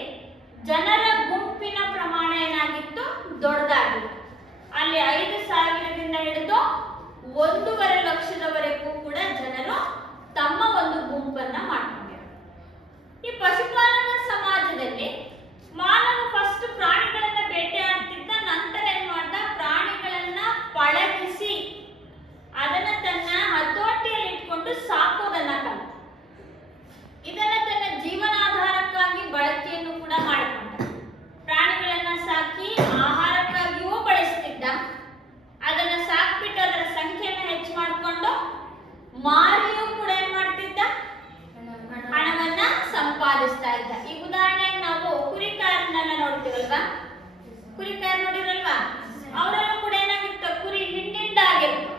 ಜನರ ಗುಂಪಿನ ಪ್ರಮಾಣ ಏನಾಗಿತ್ತು? ದೊಡ್ಡದಾಗಿತ್ತು. ಅಲ್ಲಿ 5,000ದಿಂದ ಹಿಡಿದು 1.5 ಲಕ್ಷದವರೆಗೂ ಕೂಡ ಜನರು ತಮ್ಮ ಒಂದು ಗುಂಪನ್ನ ಮಾಡ್ಕೊಂಡಿದ್ದಾರೆ. ಈ ಪಶುಪಾಲನಾ ಸಮಾಜದಲ್ಲಿ ಮಾನವ ಫಸ್ಟ್ ಪ್ರಾಣಿಗಳನ್ನ ಬೇಟೆಯಾಡ್ತಿದ್ದ. ನಂತರ ಏನ್ ಮಾಡ್ದ? ಪ್ರಾಣಿಗಳನ್ನ ಪಳಗಿಸಿ ಅದನ್ನ ತನ್ನ ಹತೋಟಿಯಲ್ಲಿ ಇಟ್ಕೊಂಡು ಸಾಕೋದನ್ನ ಕಲಿತ. ಇದನ್ನ ತನ್ನ ಜೀವನಾಧಾರಕ್ಕಾಗಿ ಬಳಕೆಯನ್ನು ಕೂಡ ಮಾಡಿಕೊಂಡ. ಪ್ರಾಣಿಗಳನ್ನ ಸಾಕಿ ಆಹಾರಕ್ಕಾಗಿಯೂ ಬಳಸ್ತಿದ್ದ. ಅದನ್ನ ಸಾಕ್ಬಿಟ್ಟು ಅದರ ಸಂಖ್ಯೆಯನ್ನು ಹೆಚ್ಚು ಮಾಡಿಕೊಂಡು ಮಾರಿಯೂ ಕೂಡ ಏನ್ ಮಾಡ್ತಿದ್ದ? ಹಣವನ್ನ ಸಂಪಾದಿಸ್ತಾ ಇದ್ದ. ಈ ಉದಾಹರಣೆಗೆ ನಾವು ಕುರಿಕಾರನ್ನೆಲ್ಲ ನೋಡ್ತೀವಲ್ವಾ? ಕುರಿಕಾರ ನೋಡಿರಲ್ವಾ? ಅವರಲ್ಲೂ ಕೂಡ ಏನಾಗಿತ್ತು? ಕುರಿ ಹಿಂಡಾಗಿತ್ತು.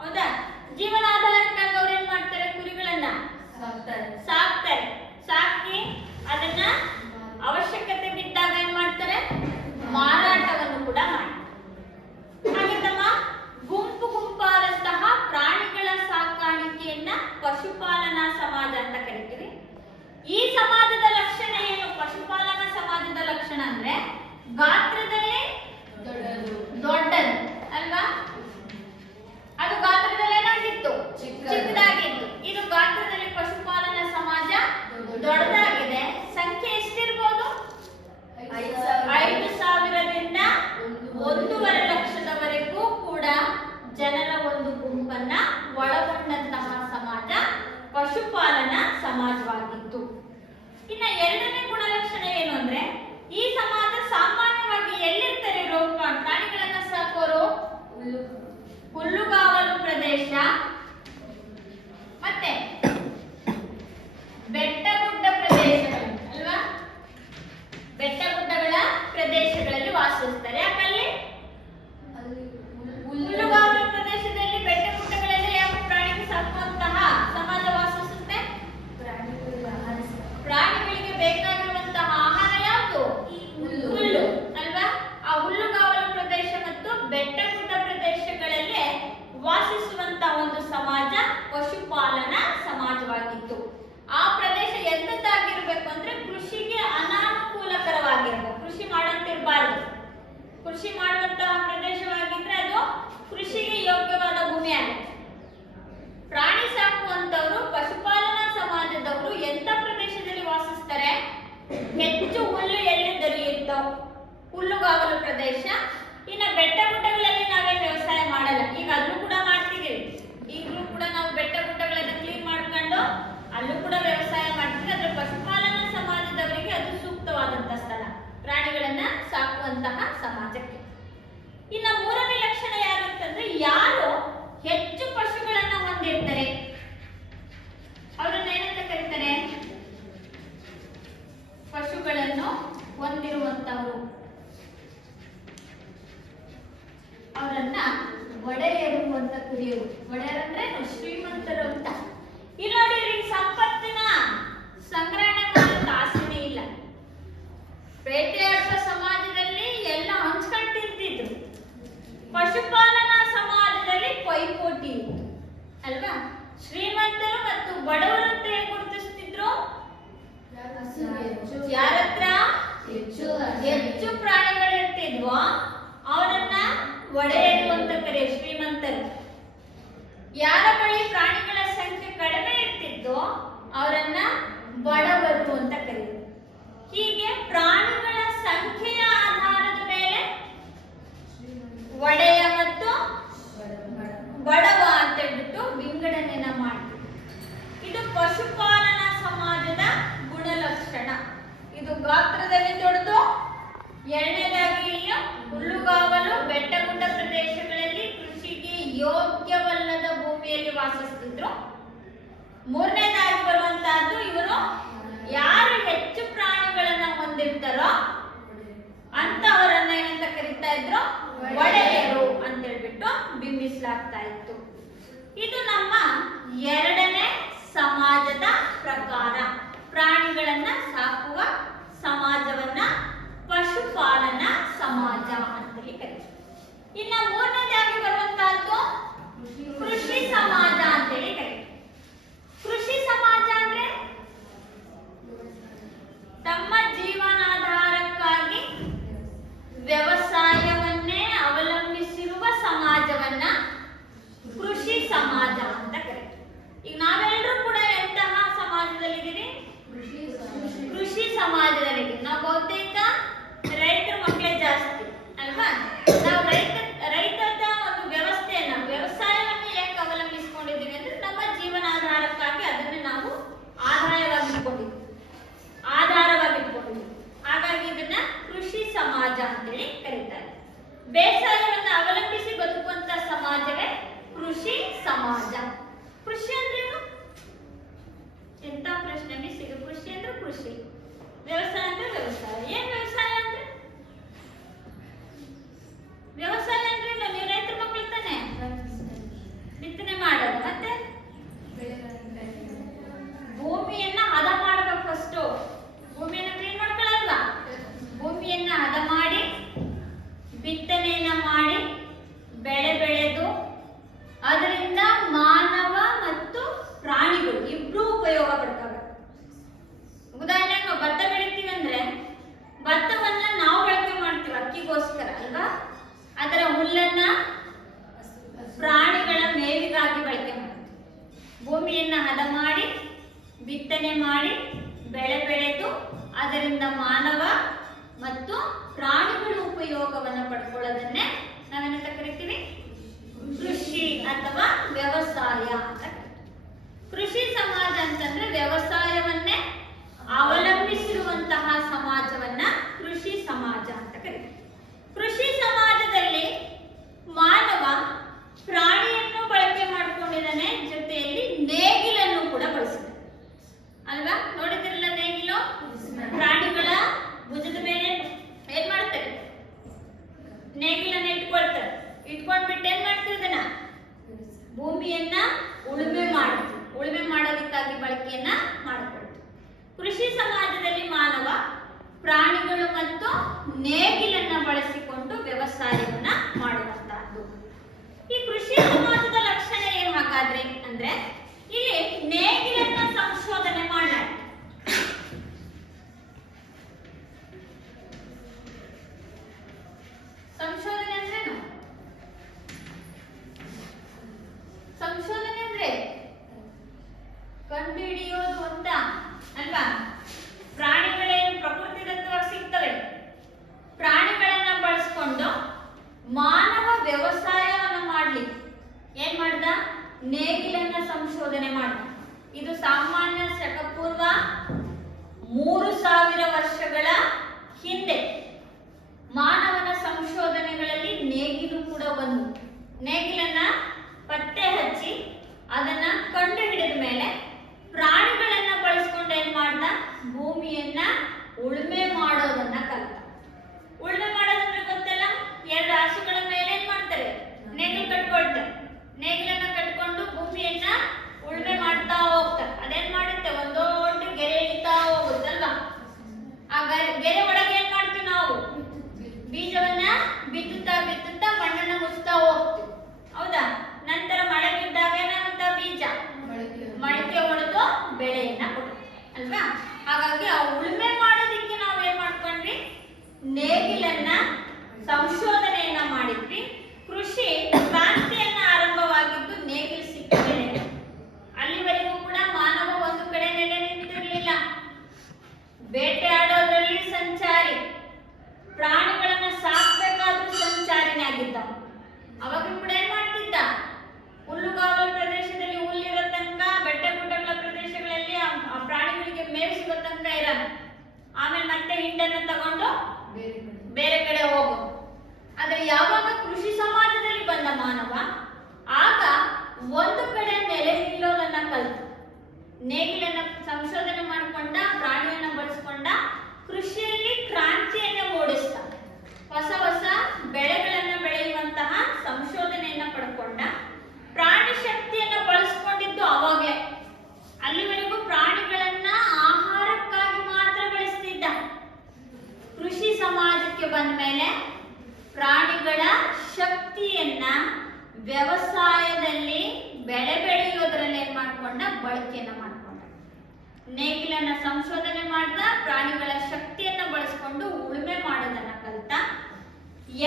ಹೌದಾ? ಜೀವನಾಧಾರಕ್ಕಾಗಿ ಅವ್ರು ಏನ್ ಮಾಡ್ತಾರೆ? ಕುರಿಗಳನ್ನ ಸಾಕ್ತಾರೆ. ಸಾಕಿ ಅದನ್ನ ಅವಶ್ಯಕತೆ ಬಿದ್ದಾಗ ಏನ್ ಮಾಡ್ತಾರೆ? ಮಾರಾಟವನ್ನು ಕೂಡ ಮಾಡ್ತಾರೆ. ಹಾಗೆ ತಮ್ಮ ಗುಂಪಾದಂತಹ ಪ್ರಾಣಿಗಳ ಸಾಕಾಣಿಕೆಯನ್ನ ಪಶುಪಾಲನಾ ಸಮಾಜ ಅಂತ ಕರಿತೀವಿ. ಈ ಸಮಾಜದ ಲಕ್ಷಣ ಏನು? ಪಶುಪಾಲನಾ ಸಮಾಜದ ಲಕ್ಷಣ ಅಂದ್ರೆ ಗಾತ್ರದಲ್ಲಿ ದೊಡ್ಡದು ಅಲ್ವಾ? ಅದು ಗಾತ್ರದಲ್ಲಿ ಏನಾಗಿತ್ತು? ಚಿಕ್ಕದಾಗಿತ್ತು. ಇದು ಗಾತ್ರದಲ್ಲಿ ಪಶುಪಾಲನಾ ಸಮಾಜ ದೊಡ್ಡದಾಗಿದೆ. ಸಂಖ್ಯೆ ಎಷ್ಟಿರ್ಬೋದು? 5,000ದಿಂದ 1.5 ಲಕ್ಷದವರೆಗೂ ಕೂಡ ಜನರ ಒಂದು ಗುಂಪನ್ನ ಒಳಗೊಂಡಂತಹ ಸಮಾಜ ಪಶುಪಾಲನಾ ಸಮಾಜವಾಗಿತ್ತು. ಇನ್ನ ಎರಡನೇ ಗುಣಲಕ್ಷಣ ಏನು ಅಂದ್ರೆ ಈ ಸಮಾಜ ಸಾಮಾನ್ಯವಾಗಿ ಎಲ್ಲಿರ್ತಾರೆ? ಪ್ರಾಣಿಗಳನ್ನ ಸಾಕೋರು ಹುಲ್ಲುಗಾವಲು ಪ್ರದೇಶ ಮತ್ತೆ ಬೆಟ್ಟಗುಡ್ಡ ಪ್ರದೇಶಗಳು ಅಲ್ವಾ? ಬೆಟ್ಟಗುಡ್ಡಗಳ ಪ್ರದೇಶಗಳಲ್ಲಿ ವಾಸಿಸ್ತಾರೆ. ಯಾಕಲ್ಲಿ ಹುಲ್ಲುಗಾವಲು ಪ್ರದೇಶದಲ್ಲಿ ಬೆಟ್ಟಗುಡ್ಡಗಳಲ್ಲಿ ಯಾವ ಪ್ರಾಣಿಗೆ ಸಾಕುವಂತಹ ಸಮಾಜ ವಾಸಿಸುತ್ತೆ? ಪ್ರಾಣಿಗಳಿಗೆ ಬೇಕಾಗಿರುವಂತಹ ಆಹಾರ ಯಾವುದು? ಹುಲ್ಲು ಅಲ್ವಾ? ಆ ಹುಲ್ಲುಗಾವಲು ಪ್ರದೇಶ ಮತ್ತು ಬೆಟ್ಟಗುಡ್ಡ ಪ್ರದೇಶಗಳಲ್ಲಿ ವಾಸಿಸುವಂತಹ ಒಂದು ಅಂತ ಕರೆಯೋರು. ಒಡೆಯರಂದ್ರೆ ಶ್ರೀಮಂತರು ಅಂತ. ಇಲ್ಲಿ ನೋಡಿ, ಇವ್ರಿಗೆ ಸಂಪತ್ತಿನ ಸಂಗ್ರಹಣೆ ಮಾಡೋ ಆಸೆನೇ ಇಲ್ಲ. ಬೇಟೆಯಾಡುವ ಸಮಾಜದಲ್ಲಿ ಎಲ್ಲ ಹಂಚ್ಕೊಂಡು ತಿಂತಿದ್ರು. ಪಶುಪಾಲನಾ ಸಮಾಜದಲ್ಲಿ ಪೈಪೋಟಿ ಇತ್ತು ಅಲ್ವಾ? ಶ್ರೀಮಂತರು ಮತ್ತು ಬಡವರು ಅಂತ ಹೇಗೆ ಗುರುತಿಸ್ತಿದ್ರು? ಯಾರತ್ರ ಹೆಚ್ಚು ಪ್ರಾಣಿಗಳಿರ್ತಿದ್ವೋ ಅವರನ್ನ ಒಡೆಯರು ಅಂತ ಕರೆಯೋರು ಶ್ರೀಮಂತರು. ಯಾರ ಬಳಿ ಪ್ರಾಣಿಗಳ ಸಂಖ್ಯೆ ಕಡಿಮೆ ಇರ್ತಿದ್ದೋ ಅವರನ್ನ ಬಡವರು ಅಂತ ಕರೆಯೋರು. ಹೀಗೆ ಪ್ರಾಣಿಗಳ ಸಂಖ್ಯೆಯ ಆಧಾರದ ಮೇಲೆ ಒಡೆಯ ಮತ್ತು ಬಡವ ಅಂತ ಹೇಳ್ಬಿಟ್ಟು ವಿಂಗಡಣೆನ ಮಾಡ್ತೀವಿ. ಇದು ಪಶುಪಾಲನಾ ಸಮಾಜದ ಗುಣಲಕ್ಷಣ. ಇದು ಗಾತ್ರದಲ್ಲಿ ದೊಡ್ಡದು. ಎರಡನೇದಾಗಿ ಇಲ್ಲಿ ಹುಲ್ಲುಗಾವಲು ಬೆಟ್ಟಗುಡ್ಡ ಪ್ರದೇಶಗಳಲ್ಲಿ ಕೃಷಿಗೆ ಯೋಗ್ಯವಲ್ಲದ ಭೂಮಿಯಲ್ಲಿ ವಾಸಿಸ್ತಿದ್ರು. ಮೂರನೇದಾಗಿ ಬರುವಂತಹದ್ದು ಇವರು ಯಾರು ಹೆಚ್ಚು ಪ್ರಾಣಿಗಳನ್ನ ಹೊಂದಿರ್ತಾರೋ ಅಂತವರನ್ನ ಏನಂತ ಕರೀತಾ ಇದ್ರು? ಒಡೆಯರು ಅಂತ ಹೇಳ್ಬಿಟ್ಟು ಬಿಂಬಿಸಲಾಗ್ತಾ ಇತ್ತು. ಇದು ನಮ್ಮ ಎರಡನೇ ಸಮಾಜದ ಪ್ರಕಾರ. ಪ್ರಾಣಿಗಳನ್ನ ಸಾಕುವ ಸಮಾಜವನ್ನ ಪಶುಪಾಲನಾ ಸಮಾಜ ಅಂತೇಳಿ ಕರೀತಾರೆ. ಇನ್ನು ಮೂರನೇದಾಗಿ ಬರುವಂತಹದ್ದು ಕೃಷಿ ಸಮಾಜ ಅಂತೇಳಿ ಕರೀತಾರೆ. ಕೃಷಿ ಸಮಾಜ ಅಂದ್ರೆ ತಮ್ಮ ಜೀವನಾಧಾರಕ್ಕಾಗಿ ವ್ಯವಸಾಯವನ್ನೇ ಅವಲಂಬಿಸಿರುವ ಸಮಾಜವನ್ನ ಕೃಷಿ ಸಮಾಜ ಅಂತ ಕರೀತಾರೆ. ಈಗ ನಾವೆಲ್ಲರೂ ಕೂಡ ಎಂತಹ ಸಮಾಜದಲ್ಲಿದ್ದೀವಿ? ಕೃಷಿ ಸಮಾಜದಲ್ಲಿದ್ದೀವಿ. ನಾವು ಬಹುತೇಕ ರೈತರ ಮಕ್ಕಳೇ ಜಾಸ್ತಿ ಅಲ್ವಾ? ನಾವು ರೈತದ ಒಂದು ವ್ಯವಸ್ಥೆಯನ್ನ, ವ್ಯವಸಾಯವನ್ನ ಯಾಕೆ ಅವಲಂಬಿಸಿಕೊಂಡಿದ್ದೀವಿ ಅಂದ್ರೆ ನಮ್ಮ ಜೀವನಾಧಾರಕ್ಕಾಗಿ ಅದನ್ನ ನಾವು ಆದಾಯವಾಗಿಟ್ಕೊಂಡಿದ್ದೀವಿ. ಹಾಗಾಗಿ ಇದನ್ನ ಕೃಷಿ ಸಮಾಜ ಅಂತೇಳಿ ಕರೀತಾರೆ. ಬೇಸಾಯವನ್ನು ಅವಲಂಬಿಸಿ ಬದುಕುವಂತ ಸಮಾಜವೇ ಕೃಷಿ ಸಮಾಜ. ಕೃಷಿ ಅಂದ್ರೇನು? ಎಂತ ಪ್ರಶ್ನೆ ಮಿಸ್ಸಿಗೆ. ಕೃಷಿ ಅಂದ್ರೆ ಕೃಷಿ, ವ್ಯವಸಾಯ ಅಂದ್ರೆ ವ್ಯವಸಾಯ. ಏನ್ ವ್ಯವಸಾಯ ಅಂದ್ರೆ? ವ್ಯವಸಾಯ ಅಂದ್ರೆ ನೀವು ರೈತರ ಮಕ್ಕಳು ತಾನೆ ಬಿತ್ತನೆ ಮಾಡೋದು, ಮತ್ತೆ ಭೂಮಿಯನ್ನ ಹದ ಮಾಡ್ಬೇಕು. ಫಸ್ಟ್ ಭೂಮಿಯನ್ನ ಕ್ಲೀನ್ ಮಾಡ್ಕೊಳ್ಳಲ್ವಾ? ಭೂಮಿಯನ್ನ ಹದ ಮಾಡಿ ಬಿತ್ತನೆಯನ್ನ ಮಾಡಿ ಬೆಳೆ ಬೆಳೆದು ಅದರಿಂದ ಮಾನವ ಮತ್ತು ಪ್ರಾಣಿಗಳು ಇಬ್ರು ಉಪಯೋಗ ಪಡ್ತವೆ. ಉದಾಹರಣೆಗೆ ನಾವು ಭತ್ತ ಬೆಳಿತೀವಿ ಅಂದ್ರೆ ಭತ್ತವನ್ನ ನಾವು ಬಳಕೆ ಮಾಡ್ತೀವಿ ಅಕ್ಕಿಗೋಸ್ಕರ ಅಲ್ವಾ? ಅದರ ಹುಲ್ಲನ್ನ ಪ್ರಾಣಿಗಳ ಮೇವಿಗಾಗಿ ಬಳಕೆ ಮಾಡ್ತೀವಿ. ಭೂಮಿಯನ್ನ ಹದ ಮಾಡಿ ಬಿತ್ತನೆ ಮಾಡಿ ಬೆಳೆ ಬೆಳೆದು ಅದರಿಂದ ಮಾನವ ಮತ್ತು ಪ್ರಾಣಿಗಳ ಉಪಯೋಗವನ್ನು ಪಡ್ಕೊಳ್ಳೋದನ್ನೇ ನಾವೇನಂತ ಕರಿತೀವಿ? ಕೃಷಿ ಅಥವಾ ವ್ಯವಸಾಯ ಅಂತ. ಕೃಷಿ ಸಮಾಜ ಅಂತಂದ್ರೆ ವ್ಯವಸಾಯವನ್ನೇ ಅವಲಂಬಿಸಿರುವಂತಹ ಸಮಾಜವನ್ನ ಕೃಷಿ ಸಮಾಜ ಅಂತ ಕರೀತೀವಿ. ಕೃಷಿ ಸಮಾಜದಲ್ಲಿ ಮಾನವ ಪ್ರಾಣಿಯನ್ನು ಬಳಕೆ ಮಾಡ್ಕೊಂಡಿದ್ದಾನೆ, ಜೊತೆಯಲ್ಲಿ ನೇಗಿಲನ್ನು ಕೂಡ ಬಳಸಿದ್ದಾನೆ ಅಲ್ವಾ? ನೋಡಿದಿರಲ್ಲ ನೇಗಿಲು? ಪ್ರಾಣಿಗಳ ಭುಜದ ಮೇಲೆ ಏನ್ ಮಾಡ್ತಾರೆ? ನೇಗಿಲನ್ನ ಇಟ್ಕೊಂಡ್ಬಿಟ್ಟು ಏನ್ ಮಾಡ್ತೀವಿ? ಇದನ್ನ ಭೂಮಿಯನ್ನ ಉಳುಮೆ ಮಾಡ್ತೀವಿ. ಉಳುಮೆ ಮಾಡೋದಕ್ಕಾಗಿ ಬಳಕೆಯನ್ನ ಮಾಡ್ಕೊಳ್ತೀವಿ. ಕೃಷಿ ಸಮಾಜದಲ್ಲಿ ಮಾನವ ಪ್ರಾಣಿಗಳು ಮತ್ತು ನೇಗಿಲನ್ನ ಬಳಸಿಕೊಂಡು ವ್ಯವಸಾಯವನ್ನ ಮಾಡುವಂತಹದ್ದು. ಈ ಕೃಷಿ ಸಮಾಜದ ಲಕ್ಷಣ ಏನು ಹಾಗಾದ್ರೆ ಅಂದ್ರೆ ಇಲ್ಲಿ ನೇಗಿಲನ್ನ ಸಂಶೋಧನೆ ಮಾಡಲಾಗಿದೆ. ಸಂಶೋಧನೆ ಅಂದ್ರೇನು? ಸಂಶೋಧನೆ ಅಂದ್ರೆ ಕಂಡುಹಿಡಿಯೋದು ಅಂತ ಅಲ್ವಾ? ಪ್ರಾಣಿಗಳೇನು ಪ್ರಕೃತಿದತ್ತವಾಗಿ ಸಿಗ್ತವೆ, ಪ್ರಾಣಿಗಳನ್ನ ಬಳಸ್ಕೊಂಡು ಮಾನವ ವ್ಯವಸಾಯವನ್ನ ಮಾಡ್ಲಿಕ್ಕೆ ಏನ್ ಮಾಡ್ದ? ನೇಗಿಲನ್ನ ಸಂಶೋಧನೆ ಮಾಡ್ದ. ಇದು ಸಾಮಾನ್ಯ ಶಕಪೂರ್ವ 3000 ವರ್ಷಗಳ ಹಿಂದೆ ಮಾನವನ ಸಂಶೋಧನೆಗಳಲ್ಲಿ ನೇಗಿಲು ಕೂಡ ಒಂದು. ನೇಗಿಲನ್ನ ಪತ್ತೆ ಹಚ್ಚಿ ಅದನ್ನ ಕಂಡು ಹಿಡಿದ ಮೇಲೆ ಪ್ರಾಣಿಗಳನ್ನ ಬಳಸ್ಕೊಂಡು ಏನ್ ಮಾಡ್ದ? ಭೂಮಿಯನ್ನ ಉಳುಮೆ ಮಾಡೋದನ್ನ ಕಲಿತ. ಉಳುಮೆ ಮಾಡೋದಂದ್ರೆ ಗೊತ್ತಲ್ಲ, 2 ಹಸುಗಳ ಮೇಲೆ ಏನ್ ಮಾಡ್ತಾರೆ? ನೇಗಿಲು ಕಟ್ಕೊಳ್ತಾರೆ. ಹಿಂಡನ್ನು ತಗೊಂಡು ಬೇರೆ ಕಡೆ ಹೋಗೋದು. ಆದ್ರೆ ಯಾವಾಗ ಕೃಷಿ ಸಮಾಜದಲ್ಲಿ ಬಂದ ಮಾನವ ಆಗ ಒಂದು ಕಡೆ ನೆಲೆ ನಿಲ್ಲೋದನ್ನ ಕಲಿತು ನೇಗಿಲನ್ನ ಸಂಶೋಧನೆ ಮಾಡಿಕೊಂಡ, ಪ್ರಾಣಿಯನ್ನ ಬಳಸ್ಕೊಂಡ, ಕೃಷಿಯಲ್ಲಿ ಕ್ರಾಂತಿಯನ್ನ ಮೂಡಿಸ್ತ, ಹೊಸ ಹೊಸ ಬೆಳೆಗಳನ್ನ ಬೆಳೆಯುವಂತಹ ಸಂಶೋಧನೆಯನ್ನ ಪಡ್ಕೊಂಡ, ಪ್ರಾಣಿ ಶಕ್ತಿಯನ್ನ ಬಳಸ್ಕೊಂಡಿದ್ದು ಅವಾಗಲೇ. ಅಲ್ಲಿವರೆಗೂ ಪ್ರಾಣಿಗಳನ್ನ ಆಹಾರಕ್ಕಾಗಿ ಮಾತ್ರ ಬೆಳೆಸ್ತಿದ್ದ. ಕೃಷಿ ಸಮಾಜಕ್ಕೆ ಬಂದ ಮೇಲೆ ಪ್ರಾಣಿಗಳ ಶಕ್ತಿಯನ್ನ ವ್ಯವಸಾಯದಲ್ಲಿ ಬೆಳೆ ಬೆಳೆಯೋದ್ರಲ್ಲಿ ಏನ್ ಮಾಡ್ಕೊಂಡ, ಬಳಕೆಯನ್ನ ಮಾಡ್ಕೊಂಡ. ನೇಗಿಲನ್ನ ಸಂಶೋಧನೆ ಮಾಡ್ದ, ಪ್ರಾಣಿಗಳ ಶಕ್ತಿಯನ್ನ ಬಳಸ್ಕೊಂಡು ಉಳುಮೆ ಮಾಡೋದನ್ನ ಕಲಿತ.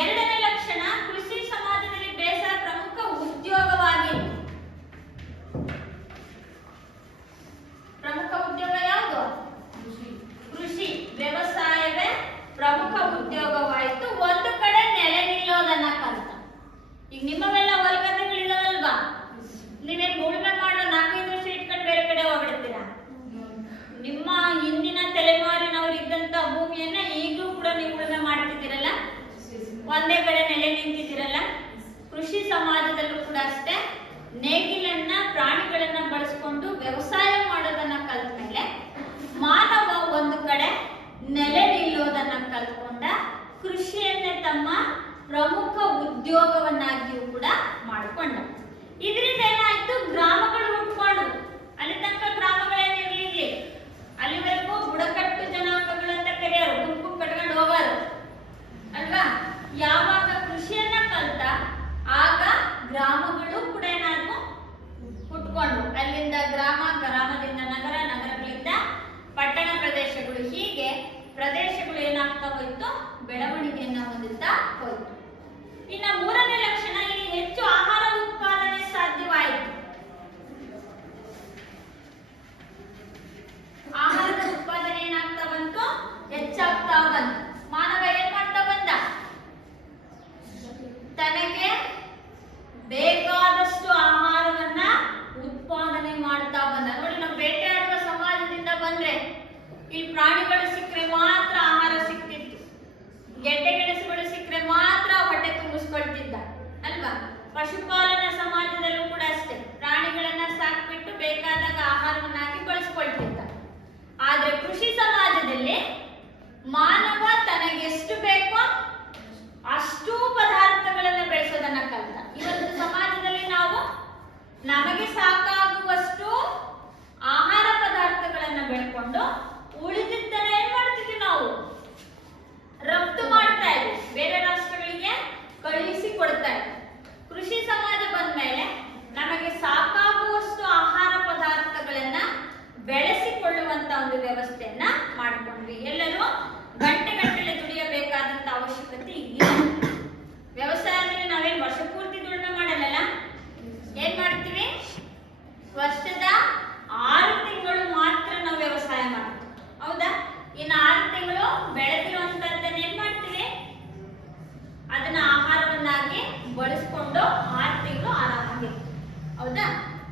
ಎರಡನೇ ಲಕ್ಷಣ, ಕೃಷಿ ಸಮಾಜದಲ್ಲಿ ಬೇಸಾಯ ಪ್ರಮುಖ ಉದ್ಯೋಗವಾಗಿತ್ತು. ಪ್ರಮುಖ ಉದ್ಯೋಗ ಯಾವುದು? ಕೃಷಿ, ವ್ಯವಸಾಯವೇ ಪ್ರಮುಖ ಉದ್ಯೋಗವಾಯಿತು. ಒಂದು ಕಡೆ ನೆಲೆ ನಿಲ್ಲೋದನ್ನ ಕಲಿತ. ಈಗ ನಿಮ್ಮವೆಲ್ಲ ಹೊಲಗದ್ದೆಗಳಿದಾವಲ್ವಾ, ನೀವೇನ್ ಉಳುಮೆ ಮಾಡೋ 4-5 ವರ್ಷ ಇಟ್ಕೊಂಡು ಬೇರೆ ಕಡೆ ಹೋಗ್ಬಿಡ್ತೀರಾ? ನಿಮ್ಮ ಹಿಂದಿನ ತಲೆಮಾರಿನವ್ರು ಇದ್ದಂತ ಭೂಮಿಯನ್ನ ಈಗಲೂ ಕೂಡ ನೀವು ಉಳುಮೆ ಮಾಡ್ತಿದ್ದೀರಲ್ಲ, ಒಂದೇ ಕಡೆ ನೆಲೆ ನಿಂತಿದ್ದೀರಲ್ಲ. ಕೃಷಿ ಸಮಾಜದಲ್ಲೂ ಕೂಡ ಅಷ್ಟೇ, ನೇಗಿಲನ್ನ ಪ್ರಾಣಿಗಳನ್ನ ಬಳಸ್ಕೊಂಡು ವ್ಯವಸಾಯ ಮಾಡೋದನ್ನ ಕಲಿತ ಮೇಲೆ ಮಾನವ ಒಂದು ಕಡೆ ನೆಲೆ ನಿಲ್ಲೋದನ್ನ ಕಲ್ತ್ಕೊಂಡ, ಕೃಷಿಯನ್ನೇ ತಮ್ಮ ಪ್ರಮುಖ ಉದ್ಯೋಗವನ್ನಾಗಿಯೂ ಕೂಡ ಮಾಡಿಕೊಂಡ. ಇದರಿಂದ ಏನಾಯ್ತು, ಗ್ರಾಮಗಳು ಹುಟ್ಕೊಂಡು. ಅಲ್ಲಿ ತನಕ ಗ್ರಾಮಗಳೇನಿರ್ಲಿಲ್ಲ, ಅಲ್ಲಿವರೆಗೂ ಬುಡಕಟ್ಟು ಜನಾಂಗಗಳಂತ ಕರೆಯೋರು, ಗುಂಪು ಕಟ್ಕೊಂಡು ಹೋಗೋರು ಅಲ್ವಾ. ಯಾವಾಗ ಕೃಷಿಯನ್ನ ಕಲ್ತ ಆಗ ಗ್ರಾಮಗಳು ಕೂಡ ಏನಾದ್ವು, ಹುಟ್ಕೊಂಡು. ಅಲ್ಲಿಂದ ಗ್ರಾಮ, ಗ್ರಾಮದಿಂದ ನಗರ, ನಗರಗಳಿಂದ ಪಟ್ಟಣ ಪ್ರದೇಶಗಳು, ಹೀಗೆ ಪ್ರದೇಶಗಳು ಏನಾಗ್ತಾ ಹೋಯ್ತು, ಬೆಳವಣಿಗೆಯನ್ನ ಹೊಂದುತ್ತಾ ಹೋಯ್ತು. ಇನ್ನು ಮೂರನೇ ಲಕ್ಷಣ, ಇಲ್ಲಿ ಹೆಚ್ಚು ಆಹಾರ ಉತ್ಪಾದನೆ ಸಾಧ್ಯವಾಯಿತು. ಆಹಾರದ ಉತ್ಪಾದನೆ ಏನಾಗ್ತಾ ಬಂತು, ಹೆಚ್ಚಾಗ್ತಾ ಬಂತು. ಮಾನವ ಏನ್ ಮಾಡ್ತಾ ಬಂದ, ತನಗೆ ಬೇಕಾದಷ್ಟು ಆಹಾರವನ್ನ ಉತ್ಪಾದನೆ ಮಾಡ್ತಾ ಬಂದ. ನೋಡಿ, ನಾವು ಬೇಟೆಯಾಡುವ ಸಮಾಜದಿಂದ ಬಂದ್ರೆ ಇಲ್ಲಿ ಪ್ರಾಣಿಗಳು ಸಿಕ್ಕರೆ ಮಾತ್ರ ಆಹಾರ ಸಿಕ್ತಿತ್ತು, ಗೆಡ್ಡೆ ಗೆಣಸುಗಳು ಸಿಕ್ಕರೆ ಮಾತ್ರ ಹೊಟ್ಟೆ ತುಂಬಿಸ್ಕೊಳ್ತಿದ್ದ ಅಲ್ವಾ. ಪಶುಪಾಲನಾ ಸಮಾಜದಲ್ಲೂ ಕೂಡ ಅಷ್ಟೇ, ಪ್ರಾಣಿಗಳನ್ನ ಸಾಕ್ಬಿಟ್ಟು ಬೇಕಾದಾಗ ಆಹಾರವನ್ನಾಗಿ ಬಳಸ್ಕೊಳ್ತಿದ್ದ. ಆದ್ರೆ ಕೃಷಿ ಸಮಾಜದಲ್ಲಿ ಮಾನವ ತನಗೆಷ್ಟು ಬೇಕೋ ಅಷ್ಟು ಪದಾರ್ಥಗಳನ್ನ ಬೆಳೆಸೋದನ್ನ ಕಲಿತ. ಇವತ್ತು ಸಮಾಜದಲ್ಲಿ ನಾವು ನಮಗೆ ಸಾಕಾಗುವಷ್ಟು ಆಹಾರ ಪದಾರ್ಥಗಳನ್ನ ಬೆಳ್ಕೊಂಡು ಉಳಿದಿದ್ದನ್ನ ಏನ್ ಮಾಡ್ತಿದ್ವಿ, ನಾವು ರಫ್ತು ಮಾಡ್ತಾ ಇದ್ವಿ, ಬೇರೆ ರಾಷ್ಟ್ರಗಳಿಗೆ ಕಳುಹಿಸಿ ಕೊಡ್ತಾ ಇದ್ವಿ. ಕೃಷಿ ಸಮಾಜ ಬಂದ ಮೇಲೆ ನಮಗೆ ಸಾಕಾಗುವಷ್ಟು ಆಹಾರ ಪದಾರ್ಥಗಳನ್ನ ಬೆಳೆಸಿಕೊಳ್ಳುವಂತ ಒಂದು ವ್ಯವಸ್ಥೆಯನ್ನ ಮಾಡ್ಕೊಂಡ್ವಿ. ಎಲ್ಲರೂ ಗಂಟೆಗಟ್ಟಲೆ ದುಡಿಯಬೇಕಾದಂತ ಅವಶ್ಯಕತೆ ಇಲ್ಲ. ವ್ಯವಸಾಯದಲ್ಲಿ ನಾವೇನ್ ವರ್ಷ ಪೂರ್ತಿ ದುಡಿಮೆ ಮಾಡಲ್ಲ, ಏನ್ ಮಾಡ್ತೀವಿ, ವರ್ಷದ 6 ತಿಂಗಳು ಮಾತ್ರ ನಾವು ವ್ಯವಸಾಯ ಮಾಡ್ತೀವಿ, ಹೌದಾ. ಇನ್ನು 6 ತಿಂಗಳು ಬೆಳೆದಿರುವಂತದ್ದನ್ನ ಏನ್ ಮಾಡ್ತೀವಿ, ಅದನ್ನ ಆಹಾರವನ್ನಾಗಿ ಬಳಸ್ಕೊಂಡು 6 ತಿಂಗಳು ಆರಾಮಾಗಿರ್ತೀವಿ, ಹೌದಾ.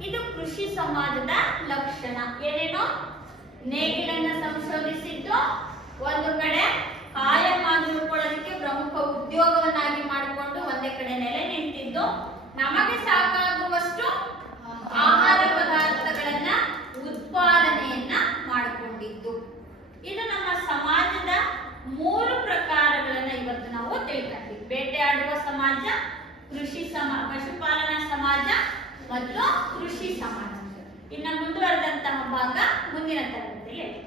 ಇದು ಕೃಷಿ ಸಮಾಜದ ಲಕ್ಷಣ. ಏನೇನು, ನೇಗಿಲನ್ನ ಸಂಶೋಧಿಸಿದ್ದು, ಒಂದು ಕಡೆ ಕಾಯಮಾಗಿ ಉಳ್ಕೊಳ್ಳೋದಕ್ಕೆ ಪ್ರಮುಖ ಉದ್ಯೋಗವನ್ನಾಗಿ ಮಾಡಿಕೊಂಡು ಒಂದೇ ಕಡೆ ನೆಲೆ ನಿಂತಿದ್ದು, ನಮಗೆ ಸಾಕಾಗುವಷ್ಟು ಆಹಾರ ಪದಾರ್ಥಗಳನ್ನ ಉತ್ಪಾದನೆಯನ್ನ ಮಾಡಿಕೊಂಡಿದ್ದು. ಇದು ನಮ್ಮ ಸಮಾಜದ 3 ಪ್ರಕಾರಗಳನ್ನ ಇವತ್ತು ನಾವು ತಿಳ್ಕೊಂಡ್ವಿ. ಬೇಟೆಯಾಡುವ ಸಮಾಜ, ಕೃಷಿ ಪಶುಪಾಲನಾ ಸಮಾಜ ಮತ್ತು ಕೃಷಿ ಸಮಾಜ. ಇನ್ನು ಮುಂದುವರೆದಂತಹ ಭಾಗ ಮುಂದಿನ ತರಗತಿಯಲ್ಲಿ